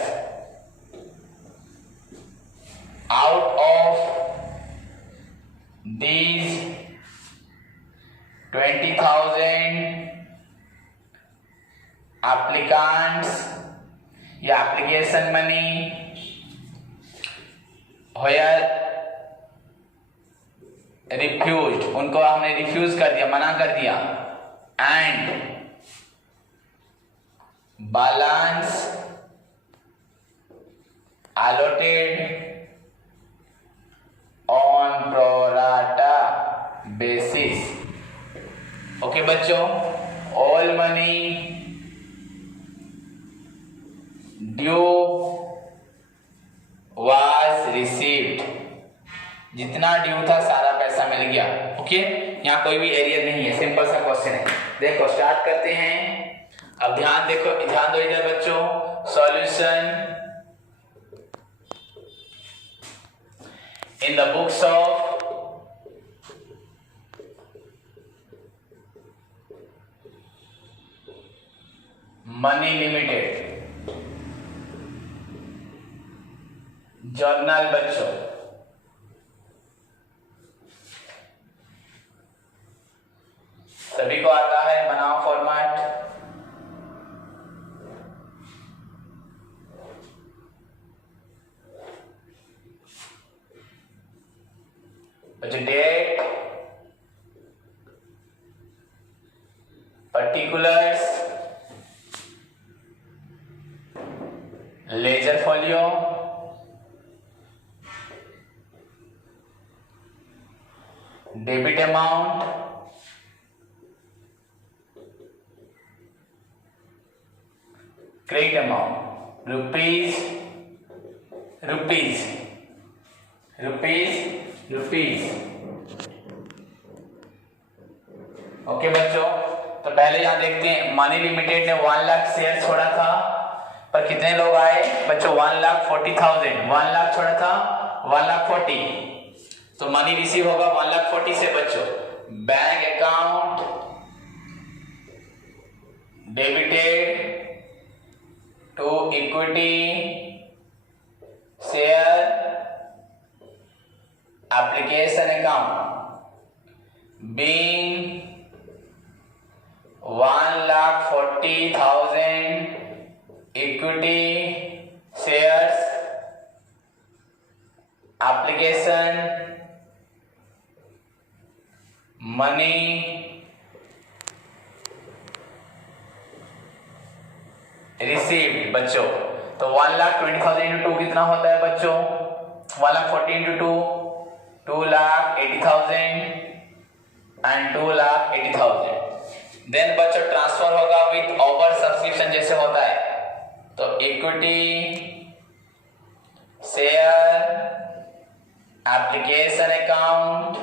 out of these 20,000 applicants, या application money where refused, उनको हमने रिफ्यूज कर दिया, मना कर दिया, and balance allotted on pro rata basis। Okay बच्चों, all money due was received, जितना ड्यू था सारा पैसा मिल गया। ओके, यहाँ कोई भी एरियर नहीं है, सिंपल सा क्वेश्चन है। देखो स्टार्ट करते हैं। अब ध्यान देखो, ध्यान दो इधर बच्चों। Solution in the books of money limited journal बच्चों, सभी को आता है, बनाओ format. Date, particulars, ledger folio, debit amount, credit amount rupees rupees rupees rupees. Okay बच्चों, तो पहले यहां देखते हैं मनी लिमिटेड ने 1 लाख शेयर छोड़ा था, पर कितने लोग आए बच्चों? 1,40,000। 1 लाख छोड़ा था, 1,40,000, तो मनी रिसीव होगा 1,40,000 से बच्चों। Bank account debited to equity share application account being 1,40,000 equity shares application money received बच्चों। तो 1,20,000 इंटू 2 कितना होता है बच्चों? 1,40,000 इंटू 2 2,80,000 एंड 2,80,000। देन बच्चों ट्रांसफर होगा विद ओवर सब्सक्रिप्शन जैसे होता है, तो equity share application account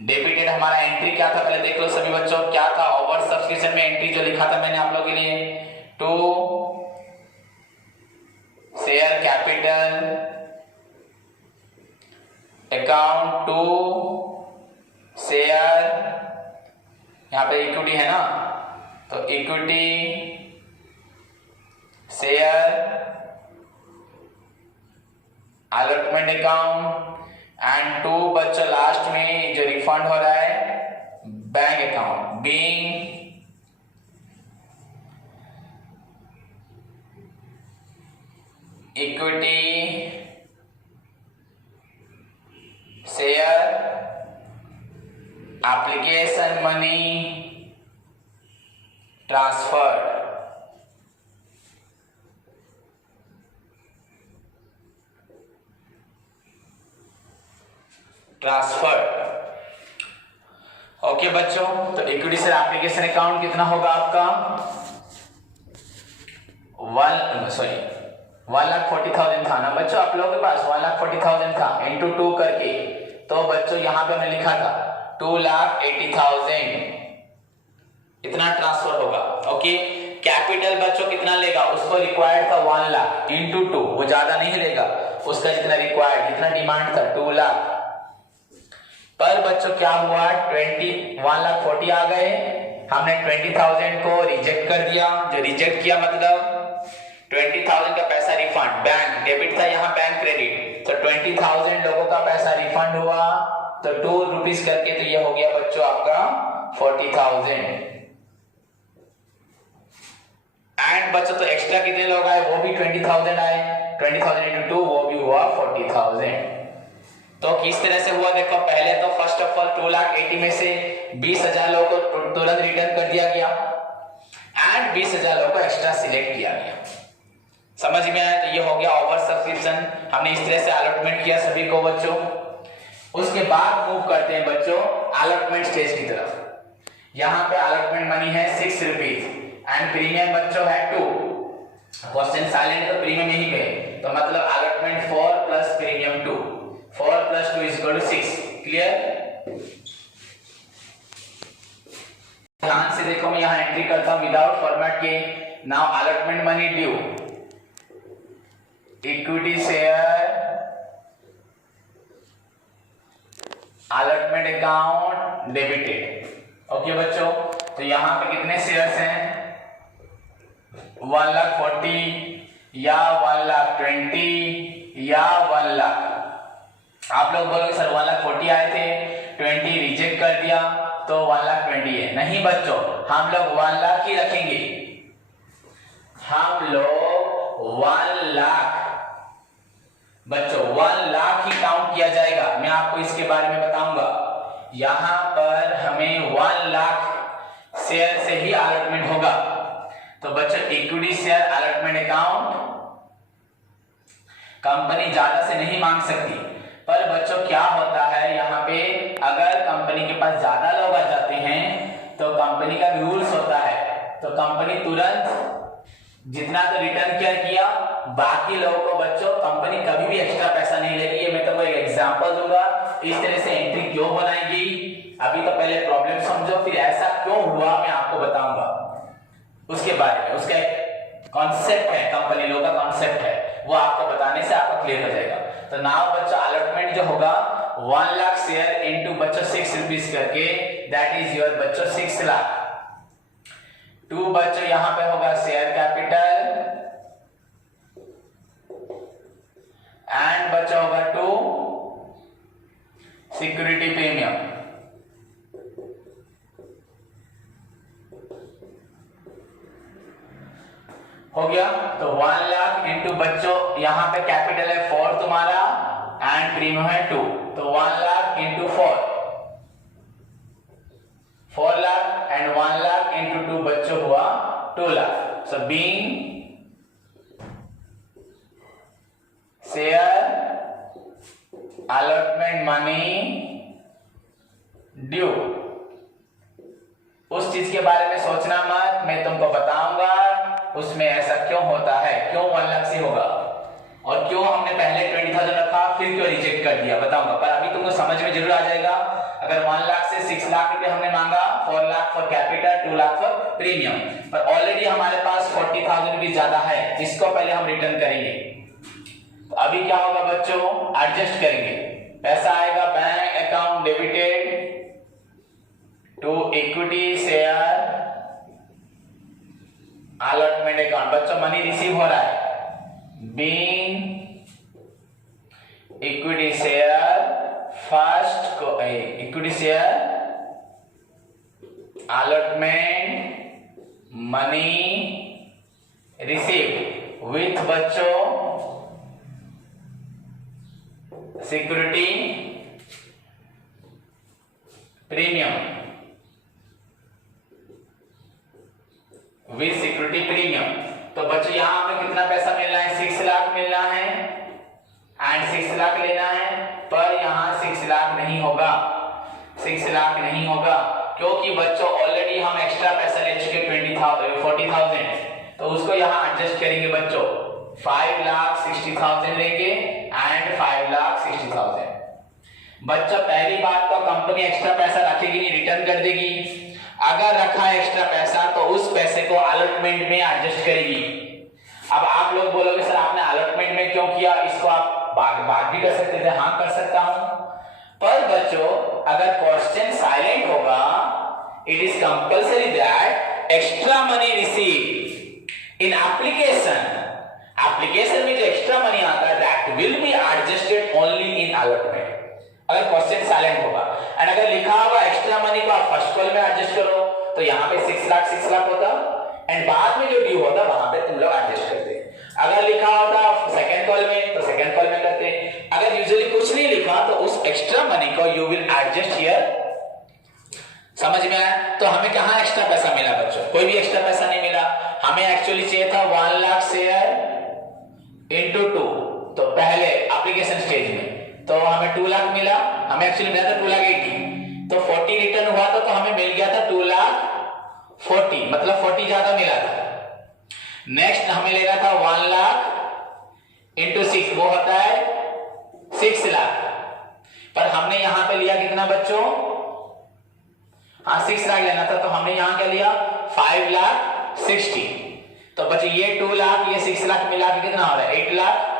debited. हमारा एंट्री क्या था पहले देख लो सभी बच्चों, क्या था? ओवर सब्सक्रिप्शन में एंट्री जो लिखा था मैंने आप लोगों के लिए, to share capital account to share, यहां पे इक्विटी है ना, तो equity share allotment account and to बच्चों लास्ट में जो रिफंड हो रहा है bank account being equity share application money transferred. Okay बच्चों, तो इक्विटी शेयर एप्लीकेशन अकाउंट कितना होगा आपका? 1,40,000 था ना बच्चों आप लोगों के पास? 1,40,000 था इंटू 2 करके, तो बच्चों यहां पे हमने लिखा था 2,80,000 इतना ट्रांसफर होगा। ओके, कैपिटल बच्चों कितना लेगा? उसको रिक्वायर्ड था 1 लाख इंटू 2, वो ज्यादा नहीं लेगा, उसका जितना रिक्वायर्ड जितना डिमांड था 2 लाख। पर बच्चों क्या हुआ? 1,40,000 आ गए, हमने 20,000 को रिजेक्ट कर दिया। जो रिजेक्ट किया मतलब 20,000 का पैसा रिफंड, बैंक डेबिट था यहाँ बैंक क्रेडिट, तो 20,000 लोगों का पैसा रिफंड हुआ, तो 2 रुपीज करके, तो ये हो गया बच्चों आपका 40,000। एंड बच्चों तो एक्स्ट्रा कितने लोग आए? वो भी 20,000 आए, 20,000 इंटू 2 वो भी हुआ 40,000। तो किस तरह से हुआ देखो, पहले तो फर्स्ट ऑफ ऑल 2,80,000 में से 20,000 लोगों को तुरंत रिटर्न कर दिया गया एंड 20,000 लोगों को एक्स्ट्रा सिलेक्ट किया गया। समझ में आया? तो ये हो गया ओवर सब्सक्रिप्शन, हमने इस तरह से अलॉटमेंट किया सभी को बच्चों। उसके बाद मूव करते हैं बच्चों अलॉटमेंट स्टेज की तरफ। यहाँ पे अलॉटमेंट मनी है 6 रुपीज एंड प्रीमियम बच्चों है 2। क्वेश्चन साइलेंट है तो प्रीमियम यही गए, तो मतलब allotment 4 plus premium 2, 4 plus 2 is equal to 6। Clear? ध्यान से देखो, मैं यहाँ एंट्री करता हूँ विदाउट फॉर्मेट के। Now allotment money due equity share allotment account debited. Okay बच्चों, तो यहां पे कितने शेयर्स हैं? 1,40,000 या 1,20,000 या 1 लाख। आप लोग बोलोगे सर 1,40,000 आए थे, 20 रिजेक्ट कर दिया तो 1,20,000 है। नहीं बच्चों, हम लोग 1 लाख ही रखेंगे, हम लोग 1 लाख बच्चों 1 लाख ही काउंट किया जाएगा। मैं आपको इसके बारे में बताऊंगा। यहां पर हमें 1 लाख शेयर से ही अलॉटमेंट होगा। तो बच्चों equity share allotment account company ज्यादा से नहीं मांग सकती, पर बच्चों क्या होता है यहाँ पे, अगर कंपनी के पास ज्यादा लोग आ जाते हैं तो कंपनी का रूल्स होता है तो कंपनी तुरंत जितना तो रिटर्न क्या किया, बाकी लोगों को बच्चों कंपनी कभी भी एक्स्ट्रा पैसा नहीं लेगी। ये मैं तुमको एक एग्जांपल दूंगा इस तरह से एंट्री क्यों बनाएगी। अभी तो पहले प्रॉब्लम समझो, फिर ऐसा क्यों हुआ मैं आपको बताऊंगा उसके बारे में। उसका एक कॉन्सेप्ट है, कंपनी लोग का कॉन्सेप्ट है, वो आपको बताने से आपको क्लियर हो जाएगा। तो नाउ बच्चों अलॉटमेंट जो होगा 1 लाख शेयर इनटू बच्चों 6 रुपीस करके, दैट इज योर बच्चों 6 लाख। 2 बच्चों यहां पे होगा शेयर कैपिटल एंड बच्चों होगा 2 सिक्योरिटी प्रीमियम। हो गया। तो 1 लाख इंटू बच्चों यहां पे कैपिटल है 4 तुम्हारा एंड प्रीमियम है 2, तो 1 lakh into 4 lakh and 1 lakh into 2 बच्चों हुआ 2 lakh. So being share allotment money due, उस चीज के बारे में सोचना मत, मैं तुमको बताऊंगा उसमें ऐसा क्यों होता है, क्यों 1 लाख से होगा और क्यों हमने पहले 20,000 रखा फिर क्यों रिजेक्ट कर दिया, बताऊंगा। पर अभी तुमको समझ में जरूर आ जाएगा। अगर 1 लाख से 6 लाख रुपए हमने मांगा, 4 lakh for capital, 2 lakh for premium, पर ऑलरेडी हमारे पास 40,000 रुपए ज्यादा है, इसको पहले हम रिटर्न करेंगे। तो अभी क्या होगा बच्चों, एडजस्ट करेंगे, पैसा आएगा bank account debited to equity share allotment account. बच्चों मनी रिसीव हो रहा है, बीइंग इक्विटी शेयर फर्स्ट को equity share allotment money receive with बच्चों security premium, with security premium. तो बच्चों यहां हमें कितना पैसा मिलना है, 6 लाख मिलना है एंड 6 लाख लेना है, पर यहां 6 लाख नहीं होगा, 6 लाख नहीं होगा क्योंकि बच्चों ऑलरेडी हम एक्स्ट्रा पैसा ले चुके 40,000, तो उसको यहां एडजस्ट करेंगे बच्चों, 5,60,000 लेंगे एंड 5,60,000। बच्चों पहली बात तो कंपनी एक्स्ट्रा पैसा रखेगी नहीं, रिटर्न कर देगी। अगर रखा है एक्स्ट्रा पैसा तो उस पैसे को अलॉटमेंट में एडजस्ट करेगी। अब आप लोग बोलोगे सर आपने अलॉटमेंट में क्यों किया, इसको आप बात भी कर सकते थे, हाँ कर सकता हूं, पर बच्चों अगर क्वेश्चन साइलेंट होगा, it is compulsory that extra money receive in application में जो एक्स्ट्रा मनी आता है that will be adjusted only in allotment, अगर क्वेश्चन साइलेंट होगा। एंड अगर लिखा होगा एक्स्ट्रा मनी को आप फर्स्ट कॉल में एडजस्ट करो, तो यहाँ पे 6 लाख होता एंड बाद में जो ड्यू होता वहां पे तुम लोग एडजस्ट करते। अगर लिखा होता सेकंड कॉल में तो सेकंड कॉल में करते। अगर यूजुअली कुछ नहीं लिखा तो उस एक्स्ट्रा मनी को यू विल एडजस्ट हियर। समझ में आया? तो हमें कहां एक्स्ट्रा पैसा मिला बच्चों, कोई भी एक्स्ट्रा पैसा नहीं मिला। हमें एक्चुअली चाहिए था 1 लाख शेयर इनटू 2, तो पहले एप्लीकेशन स्टेज में तो हमें 2 लाख मिला, हमें एक्चुअली मिला था 2 लाख 80, तो 40 रिटर्न हुआ था तो हमें मिल गया था 2 लाख 40, मतलब 40 ज्यादा मिला था। नेक्स्ट हमें लेना था 1 लाख इंटू 6, वो होता है 6 लाख, पर हमने यहां पे लिया कितना बच्चों, हाँ 6 लाख लेना था, तो हमने यहां क्या लिया 5 लाख 60। तो बच्चों ये 2 लाख ये 6 लाख मिला के कितना हो रहा है 8 लाख,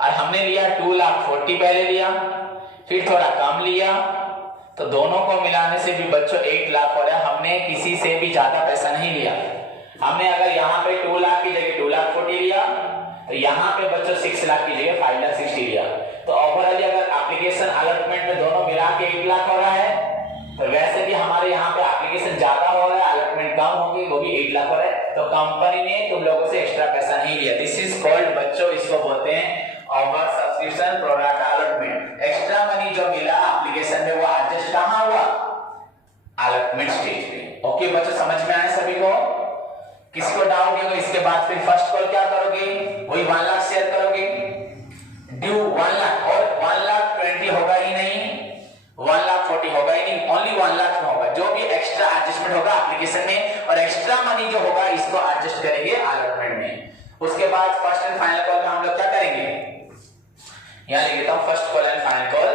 और हमने लिया 2 लाख 40 पहले लिया, फिर थोड़ा कम लिया, तो दोनों को मिलाने से भी बच्चों 8 लाख हो रहा है। हमने किसी से भी ज्यादा पैसा नहीं लिया। हमने अगर यहाँ पे 2 लाख की जगह 2 लाख 40 लिया, तो यहाँ पे बच्चों 6 लाख की जगह 5 लाख 60 लिया। तो ओवरऑल अगर एप्लीकेशन अलॉटमेंट में दोनों मिला के 8 लाख हो रहा है, तो वैसे भी हमारे यहाँ पे एप्लीकेशन ज्यादा हो रहा है, अलॉटमेंट कम होगी, वो भी 8 लाख हो रहा है, तो कंपनी ने तुम लोगों से एक्स्ट्रा पैसा नहीं लिया। दिस इज कॉल्ड बच्चों, इसको बोलते हैं over subscription pro rata allotment. Extra money जो मिला एप्लीकेशन में वो एडजस्ट कहां हुआ, अलॉटमेंट स्टेज पे। ओके बच्चों, समझ में आया सभी को? किसी को डाउट नहीं होगा? इसके बाद फिर फर्स्ट कॉल क्या करोगे, वही 1 लाख शेयर करोगे, ड्यू 1 लाख, और 1 लाख 20 होगा ही नहीं, 1 लाख 40 होगा ही नहीं, ओनली 1 लाख में होगा। जो भी एक्स्ट्रा एडजस्टमेंट होगा एप्लीकेशन में, और एक्स्ट्रा मनी जो होगा इसको एडजस्ट करेंगे अलॉटमेंट में। उसके बाद फर्स्ट एंड फाइनल कॉल में हम लोग क्या करेंगे, यहां लिख देता हूं first call and final call.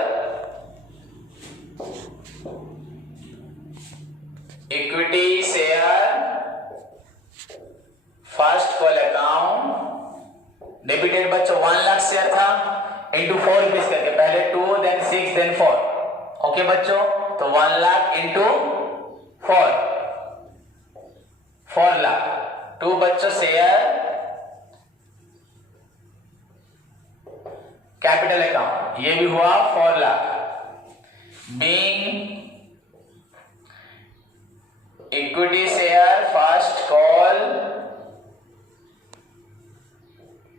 Equity share first call account debited बच्चों 1 लाख शेयर था इंटू 4 रुपीज करके, पहले 2 देन 6 देन 4। ओके बच्चों, तो 1 लाख इंटू 4 लाख। 2 बच्चों शेयर कैपिटल अकाउंट, ये भी हुआ 4 lakh. Being equity share first call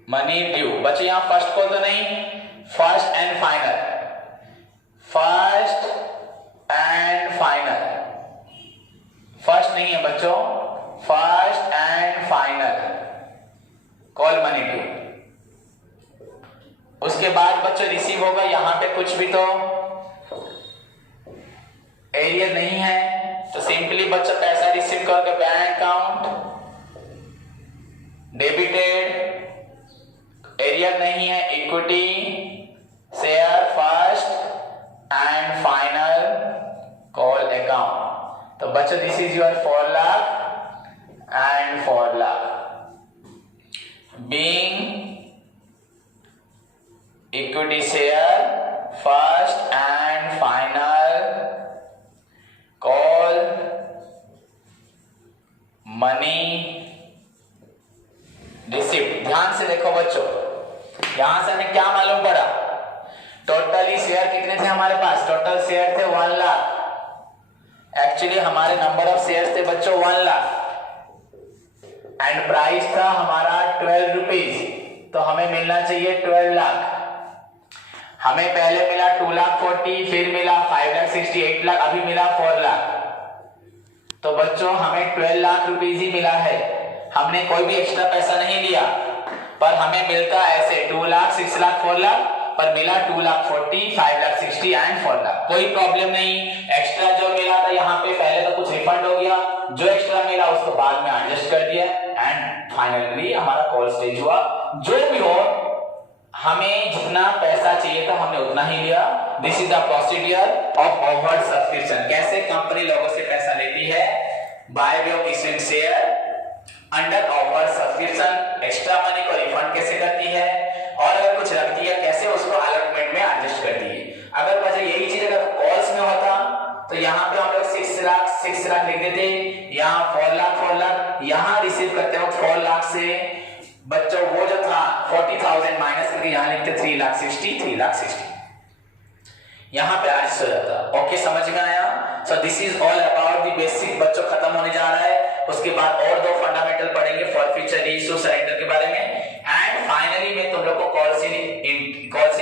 money due, बच्चों यहां फर्स्ट कॉल तो नहीं, first and final, first and final, first नहीं है बच्चों, first and final call money due. उसके बाद बच्चों रिसीव होगा, यहां पे कुछ भी तो एरियर नहीं है, तो सिंपली बच्चों पैसा रिसीव करके बैंक अकाउंट डेबिटेड, एरियर नहीं है, equity share first and final call account. तो बच्चों this is your 4 lakh and 4 lakh. Being equity share first and final call money received. ध्यान से देखो बच्चों, यहां से हमें क्या मालूम पड़ा, टोटली शेयर कितने थे हमारे पास, टोटल शेयर थे 1 लाख। एक्चुअली हमारे नंबर ऑफ शेयर थे बच्चों 1 लाख एंड प्राइस था हमारा 12 रुपीज, तो हमें मिलना चाहिए 12 लाख। हमें पहले मिला 2 लाख 40, फिर मिला 5 लाख 60, 8 लाख, अभी मिला 4 लाख। तो बच्चों हमें 12 लाख रुपीज ही मिला है, हमने कोई भी एक्स्ट्रा पैसा नहीं लिया, पर हमें मिलता ऐसे 2 लाख 6 लाख 4 लाख, पर मिला 2 लाख 40, 5 लाख 60 एंड 4 लाख। कोई प्रॉब्लम नहीं, एक्स्ट्रा जो मिला था यहाँ पे पहले तो कुछ रिफंड हो गया, जो एक्स्ट्रा मिला उसको बाद में एडजस्ट कर दिया एंड फाइनली हमारा कॉल स्टेज हुआ। जो भी हो हमें जितना पैसा चाहिए था हमने उतना ही लिया। This is the procedure of overall subscription. कैसे कंपनी लोगों से पैसा लेती है, by way of issuing share under overall subscription, extra money को रिफंड कैसे करती है, और अगर कुछ रखती है कैसे उसको अलॉटमेंट में एडजस्ट करती है। अगर बच्चे यही चीज अगर कॉल्स में होता तो यहाँ पे हम लोग 6 लाख लिख देते, यहाँ 4 लाख, यहाँ रिसीव करते वक्त 4 लाख से बच्चों वो जो था 40,000 माइनस करके यहाँ लिखते 3 लाख 60, यहाँ पे एडजस्ट हो जाता। ओके, समझ में आया। So this is all about the basic बच्चों, खत्म होने जा रहा है। उसके बाद और 2 फंडामेंटल पढ़ेंगे फॉर फ्यूचर इशू सरेंडर के बारे में, एंड फाइनली मैं तुम लोग को calls in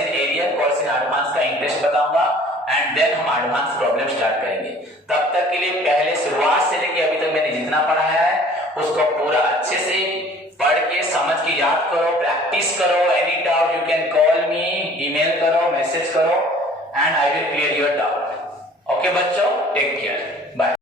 arrear, calls in advance का इंटरेस्ट बताऊंगा, एंड देन हम एडवांस प्रॉब्लम स्टार्ट करेंगे। तब तक के लिए पहले शुरुआत से लेके अभी तक मैंने जितना पढ़ाया है उसको पूरा अच्छे से पढ़ के समझ के याद करो, प्रैक्टिस करो। Any doubt you can call me, email करो, मैसेज करो, and I will clear your doubt. Okay बच्चों, टेक केयर, बाय।